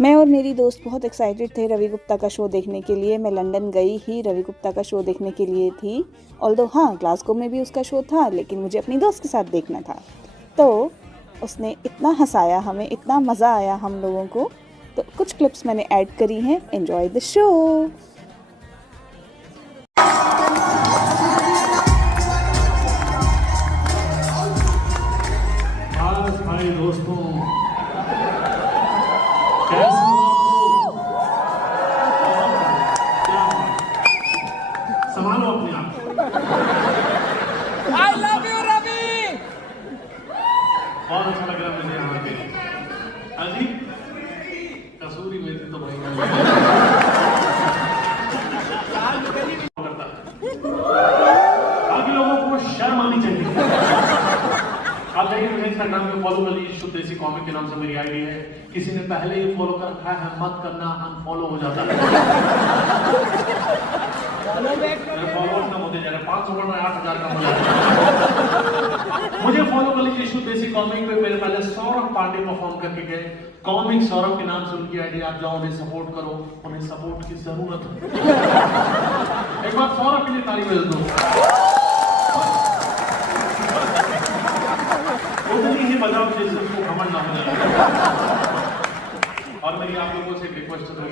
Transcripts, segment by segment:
मैं और मेरी दोस्त बहुत एक्साइटेड थे रवि गुप्ता का शो देखने के लिए। मैं लंदन गई ही रवि गुप्ता का शो देखने के लिए थी। ऑल्दो हाँ, ग्लासगो में भी उसका शो था, लेकिन मुझे अपनी दोस्त के साथ देखना था। तो उसने इतना हंसाया हमें, इतना मज़ा आया हम लोगों को। तो कुछ क्लिप्स मैंने ऐड करी हैं। Enjoy the show. हाय दोस्तों, कैसे हो आप लोग? क्या संभालो अपने आप। I love you, Ravi. बहुत अच्छा लग रहा मुझे यहाँ के। अजी कसूरी मेथी तो भाई करता है। बाकी लोगों को शर्म आनी चाहिए। आप देखिए मुझे इंस्टाग्राम पे फॉलो कर लीजिए, शुद्ध देसी कॉमिक के नाम से मेरी आईडी है। किसी ने पहले ही फॉलो कर रखा है, मत करना, अनफॉलो हो जाता है। फॉलोअर्स कम होते जा रहे हैं, 500 बढ़ रहा है, 8000 कम हो जाता है। मुझे फॉलो कर लीजिए शुद्ध देसी कॉमिक पे। मेरे पहले सौरभ पांडे परफॉर्म करके गए, कॉमिक सौरभ के नाम से उनकी आईडी। आप जाओ, उन्हें सपोर्ट करो, उन्हें सपोर्ट की जरूरत है। एक बार सौरभ के लिए ताली बजा दो। उतनी ही बजाओ जैसे उसको घमंड ना हो जाए। और मेरी आप लोगों से रिक्वेस्ट है,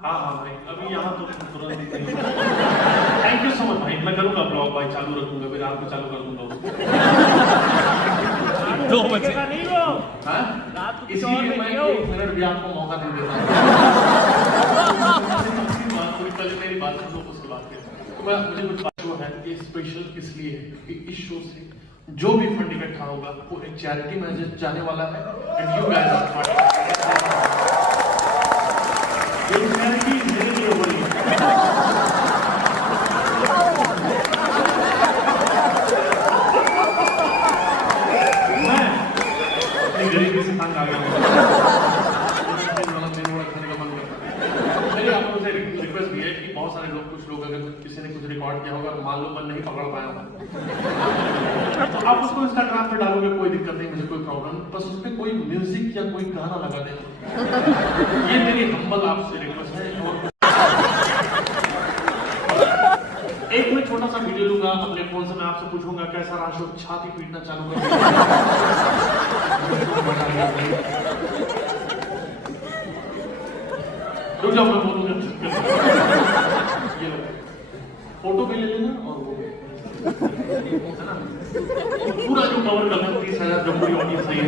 हाँ भाई, अभी यहाँ तो तुरंत ही थैंक यू सो मच भाई। मैं करूँगा ब्लॉग भाई, चालू रखूंगा, फिर आपको चालू कर दूंगा उसको। 2 बजे का नहीं वो। हाँ, इसीलिए मैं 1 मिनट भी आपको मौका दे देता हूँ। पहले मेरी बात सुनो, उसके बाद मुझे कुछ बात है। ये स्पेशल इसलिए है कि इस शो से जो भी फंड इकट्ठा होगा वो एक चैरिटी में जाने वाला है। And you guys are part of ये चैरिटी मेरे लिए हो रही है। मैं अपनी गरीबी से तंग आ गया हूँ। मेरी आप लोगों से रिक्वेस्ट भी है कि बहुत सारे लोग, कुछ लोग अगर किसी ने कुछ रिकॉर्ड किया होगा, मान लो मैं नहीं पकड़ पाया होगा, तो आप उसको इंस्टाग्राम पे डालोगे, कोई दिक्कत नहीं, मुझे कोई प्रॉब्लम। बस उस पर कोई म्यूजिक या कोई गाना लगा देना, ये मेरी हम्बल आपसे रिक्वेस्ट है। और एक मैं छोटा सा वीडियो लूंगा अपने फोन से, मैं आपसे पूछूंगा कैसा रहा शो, छाती पीटना चालू कर। रुक जाओ, मैं बोलूंगा। ये लो, फोटो भी ले लेना और वो है ना, पूरा जो कवर करना 30,000 जब पूरी ऑडियंस आई है।